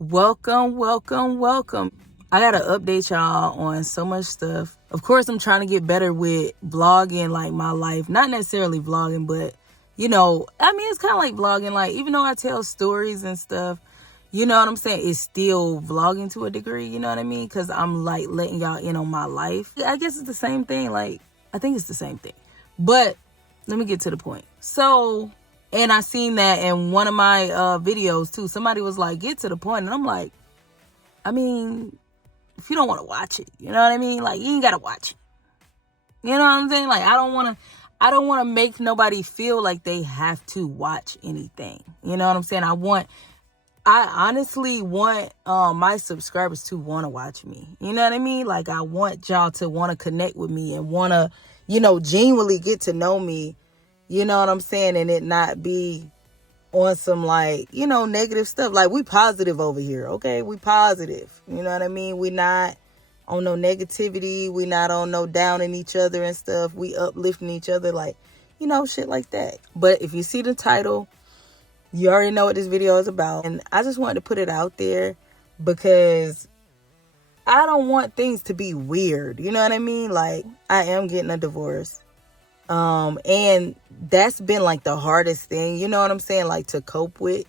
Welcome, welcome, welcome. I gotta update y'all on so much stuff. Of course, I'm trying to get better with vlogging, like my life. Not necessarily vlogging, but it's kind of like vlogging. Like, even though I tell stories and stuff, you know what I'm saying? It's still vlogging to a degree, you know what I mean? Because I'm like letting y'all in on my life. I guess it's the same thing. Like, I think it's the same thing. But let me get to the point. So, and I seen that in one of my videos too. Somebody was like, get to the point. And I'm like, I mean, if you don't want to watch it, you know what I mean? Like, you ain't got to watch it. You know what I'm saying? Like, I don't want to make nobody feel like they have to watch anything. You know what I'm saying? I honestly want my subscribers to want to watch me. You know what I mean? Like, I want y'all to want to connect with me and want to, genuinely get to know me. You know what I'm saying? And it not be on some negative stuff. Like, we positive over here. Okay. We positive. You know what I mean? We not on no negativity. We not on no downing each other and stuff. We uplifting each other. Like, shit like that. But if you see the title, you already know what this video is about. And I just wanted to put it out there because I don't want things to be weird. You know what I mean? Like, I am getting a divorce. And that's been like the hardest thing, you know what I'm saying? Like, to cope with.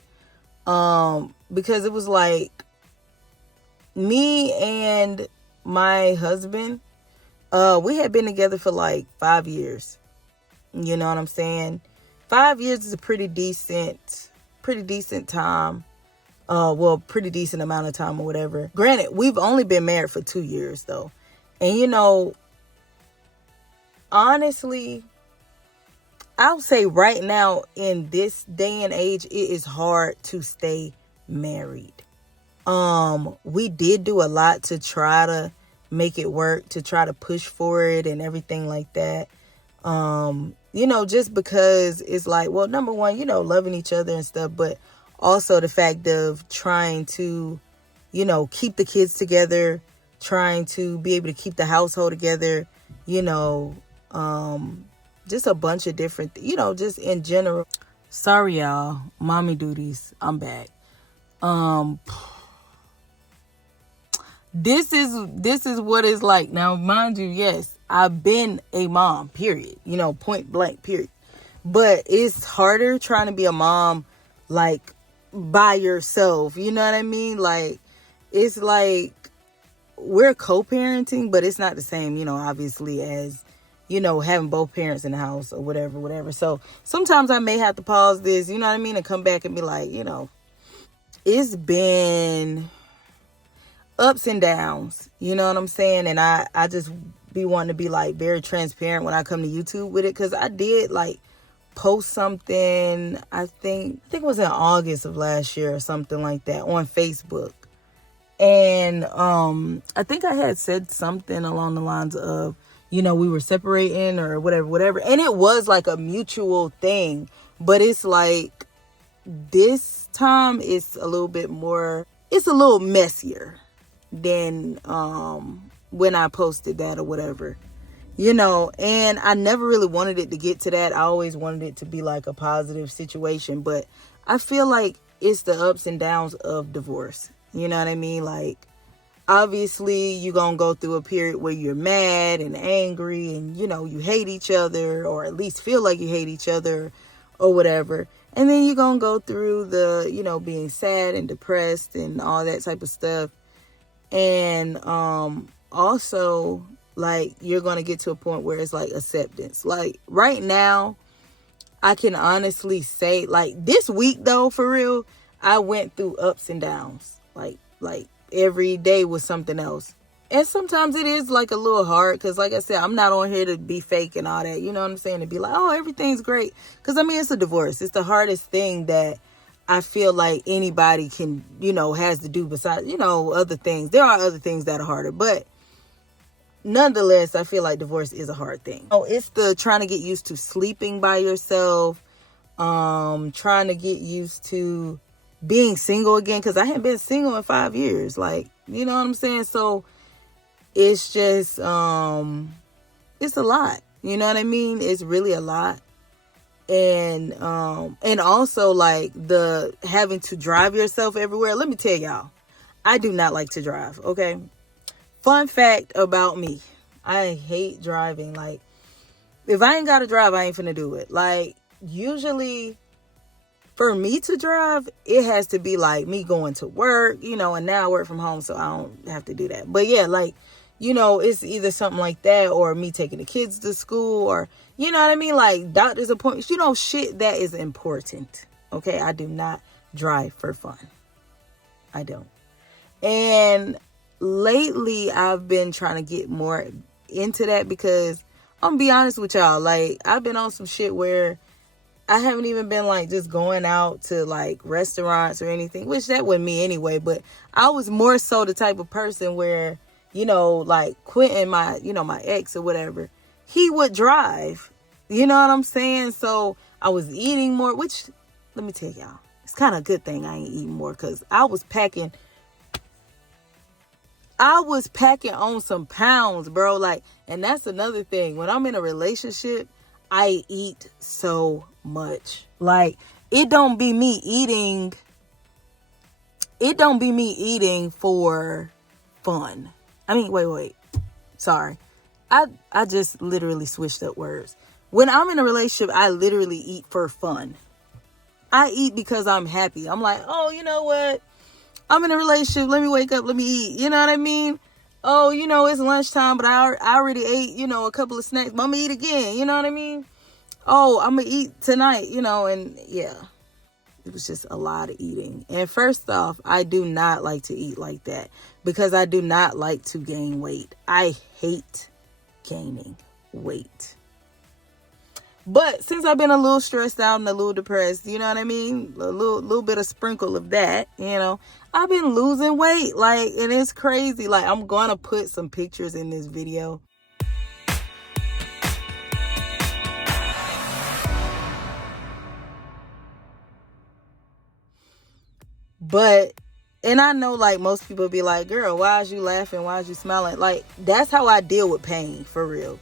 Because it was like me and my husband, we had been together for like 5 years. You know what I'm saying? 5 years is a pretty decent time. Pretty decent amount of time or whatever. Granted, we've only been married for 2 years though. And honestly, I'll say right now in this day and age, it is hard to stay married. We did do a lot to try to make it work, to try to push for it and everything like that. Just because it's like, well, number one, loving each other and stuff, but also the fact of trying to, keep the kids together, trying to be able to keep the household together, just a bunch of different, just in general. Sorry, y'all. Mommy duties. I'm back. This is what it's like. Now, mind you, yes, I've been a mom, period. Point blank, period. But it's harder trying to be a mom, like, by yourself. You know what I mean? Like, it's like we're co-parenting, but it's not the same, obviously, as, having both parents in the house or whatever. So sometimes I may have to pause this, you know what I mean? And come back and be like, it's been ups and downs, you know what I'm saying? And I just be wanting to be like very transparent when I come to YouTube with it. Cause I did like post something, I think it was in August of last year or something like that on Facebook. And I think I had said something along the lines of, we were separating or whatever. And it was like a mutual thing. But it's like this time it's a little bit more, it's a little messier than when I posted that or whatever. And I never really wanted it to get to that. I always wanted it to be like a positive situation. But I feel like it's the ups and downs of divorce. You know what I mean? Like, obviously, you're going to go through a period where you're mad and angry and, you hate each other, or at least feel like you hate each other or whatever. And then you're going to go through the, being sad and depressed and all that type of stuff. And also, like, you're going to get to a point where it's like acceptance. Like, right now, I can honestly say, like, this week, though, for real, I went through ups and downs. Like every day was something else. And sometimes it is like a little hard because, like I said, I'm not on here to be fake and all that. You know what I'm saying? To be like, oh, everything's great. Because, it's a divorce. It's the hardest thing that I feel like anybody can, has to do besides, other things. There are other things that are harder. But nonetheless, I feel like divorce is a hard thing. It's the trying to get used to sleeping by yourself. Trying to get used to being single again, because I hadn't been single in 5 years. Like, you know what I'm saying? So it's just, it's a lot. You know what I mean? It's really a lot. And also like the having to drive yourself everywhere. Let me tell y'all, I do not like to drive, okay? Fun fact about me. I hate driving. Like, if I ain't got to drive, I ain't finna do it. Like, usually for me to drive, it has to be like me going to work, and now I work from home, so I don't have to do that. But yeah, like, it's either something like that or me taking the kids to school or, you know what I mean? Like doctor's appointments, shit that is important. Okay. I do not drive for fun. I don't. And lately I've been trying to get more into that because I'm gonna be honest with y'all. Like, I've been on some shit where I haven't even been like just going out to like restaurants or anything, which that wasn't me anyway. But I was more so the type of person where, like Quentin, my ex or whatever, he would drive. You know what I'm saying? So I was eating more, which let me tell y'all, it's kind of a good thing I ain't eating more because I was packing on some pounds, bro. Like, and that's another thing. When I'm in a relationship, I eat so much. Like, it don't be me eating for fun. I mean, wait. Sorry. I just literally switched up words. When I'm in a relationship, I literally eat for fun. I eat because I'm happy. I'm like, oh, you know what? I'm in a relationship. Let me wake up. Let me eat. You know what I mean? Oh, it's lunchtime, but I already ate, a couple of snacks. But I'm going to eat again. You know what I mean? Oh, I'm going to eat tonight, and yeah. It was just a lot of eating. And first off, I do not like to eat like that because I do not like to gain weight. I hate gaining weight. But since I've been a little stressed out and a little depressed, you know what I mean? A little bit of sprinkle of that, I've been losing weight. Like, and it's crazy. Like, I'm going to put some pictures in this video. But, and I know like most people be like, girl, why is you laughing? Why is you smiling? Like, that's how I deal with pain, for real.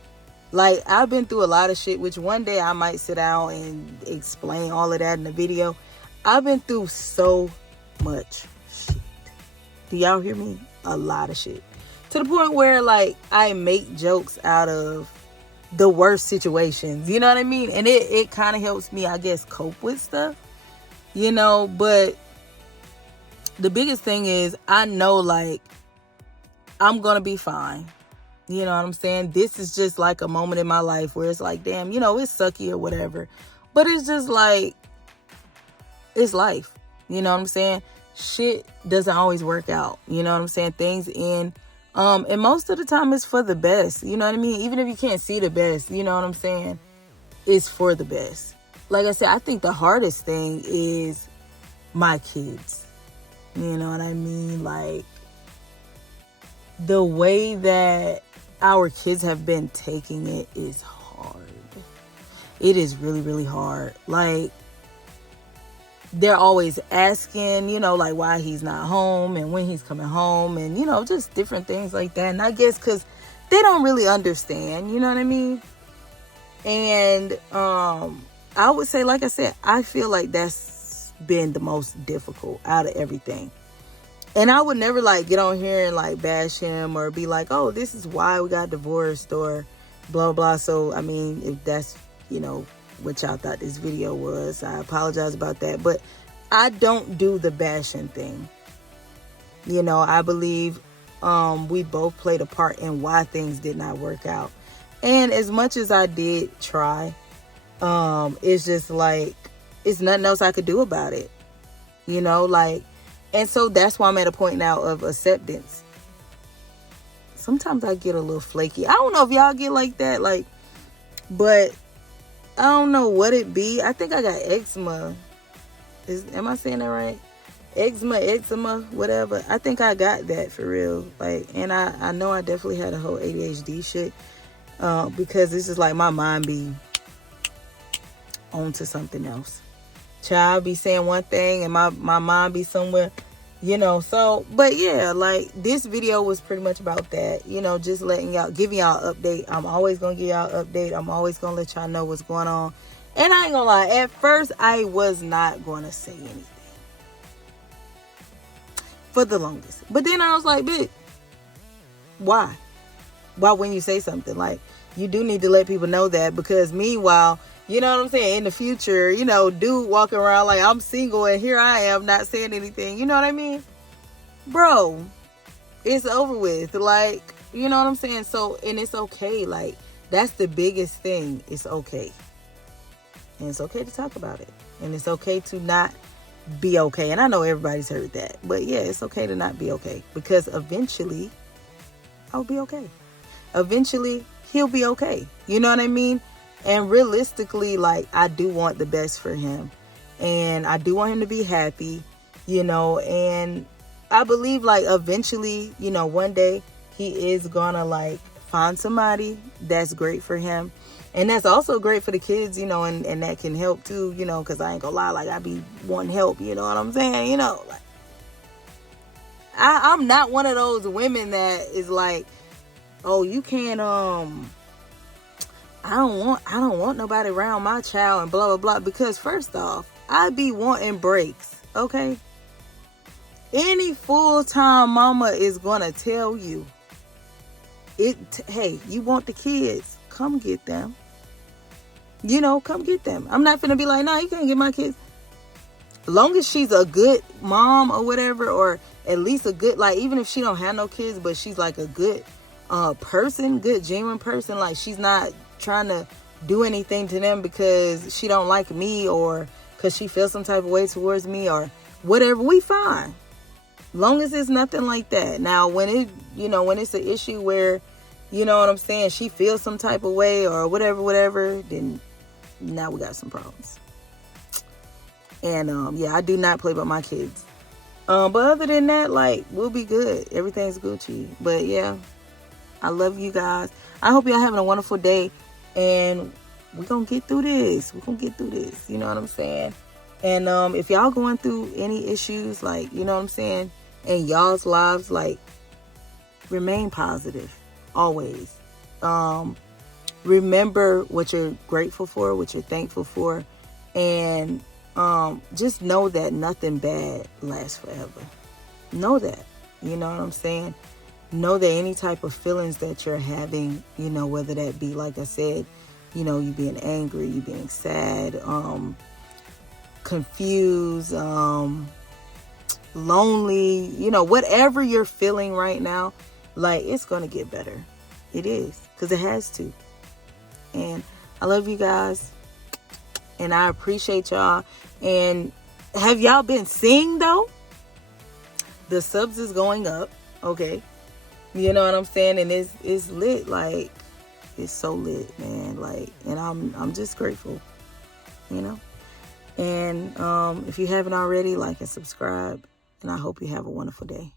Like, I've been through a lot of shit, which one day I might sit down and explain all of that in the video. I've been through so much shit. Do y'all hear me? A lot of shit. To the point where like I make jokes out of the worst situations. You know what I mean? And it kind of helps me, I guess, cope with stuff. But the biggest thing is I know like I'm going to be fine. You know what I'm saying? This is just like a moment in my life where it's like, damn, it's sucky or whatever. But it's just like, it's life. You know what I'm saying? Shit doesn't always work out. You know what I'm saying? Things end. And most of the time it's for the best. You know what I mean? Even if you can't see the best, you know what I'm saying? It's for the best. Like I said, I think the hardest thing is my kids. You know what I mean? Like, the way that our kids have been taking it is hard. It is really, really hard. Like, they're always asking, like why he's not home and when he's coming home and, just different things like that. And I guess because they don't really understand, you know what I mean? And I would say, like I said, I feel like that's been the most difficult out of everything. And I would never like get on here and like bash him or be like, oh, this is why we got divorced or blah, blah. So, I mean, if that's, what y'all thought this video was, I apologize about that. But I don't do the bashing thing. I believe we both played a part in why things did not work out. And as much as I did try, it's just like, it's nothing else I could do about it. And so that's why I'm at a point now of acceptance. Sometimes I get a little flaky. I don't know if y'all get like that, but I don't know what it be. I think I got eczema. Am I saying that right? Eczema, whatever. I think I got that for real. And I know I definitely had a whole ADHD shit. Because this is like my mind be on to something else. Child be saying one thing and my mind be somewhere, so, but yeah, like this video was pretty much about that, just giving y'all an update. I'm always gonna give y'all an update. I'm always gonna let y'all know what's going on. And I ain't gonna lie, at first I was not gonna say anything. for the longest. But then I was like, bitch, why? Why when you say something? Like, you do need to let people know that, because meanwhile, you know what I'm saying, in the future, you know, dude walking around like I'm single and here I am not saying anything. You know what I mean? Bro, it's over with. Like, you know what I'm saying? So, and it's okay. Like, that's the biggest thing. It's okay. And it's okay to talk about it. And it's okay to not be okay. And I know everybody's heard that. But yeah, it's okay to not be okay. Because eventually, I'll be okay. Eventually, he'll be okay. You know what I mean? And realistically, like, I do want the best for him. And I do want him to be happy, you know. And I believe, like, eventually, you know, one day he is gonna, like, find somebody that's great for him. And that's also great for the kids, you know, and that can help too, you know, because I ain't gonna lie, like, I be wanting help, you know what I'm saying? You know, like, I'm not one of those women that is like, oh, you can't, I don't want nobody around my child and blah, blah, blah. Because first off, I be wanting breaks, okay? Any full-time mama is gonna tell you, hey, you want the kids, come get them. You know, come get them. I'm not finna be like, nah, you can't get my kids. Long as she's a good mom or whatever, or at least a good, like, even if she don't have no kids, but she's like a good person, good genuine person, like, she's not trying to do anything to them because she don't like me or because she feels some type of way towards me or whatever, we fine. Long as it's nothing like that. Now, when it, you know, when it's an issue where, you know what I'm saying, she feels some type of way or whatever, then now we got some problems. And yeah, I do not play by my kids. But other than that, like, we'll be good. Everything's Gucci. But yeah, I love you guys. I hope y'all having a wonderful day. And we're going to get through this. We're going to get through this. You know what I'm saying? And if y'all going through any issues, like, you know what I'm saying, in y'all's lives, like, remain positive. Always. Remember what you're grateful for, what you're thankful for. And just know that nothing bad lasts forever. Know that. You know what I'm saying? Know that any type of feelings that you're having, you know, whether that be, like I said, you know, you being angry, you being sad, confused, lonely, you know, whatever you're feeling right now, like, it's going to get better. It is, because it has to. And I love you guys. And I appreciate y'all. And have y'all been seeing, though? The subs is going up. Okay. You know what I'm saying? And it's lit. Like, it's so lit, man. Like, and I'm just grateful. You know? And if you haven't already, like and subscribe. And I hope you have a wonderful day.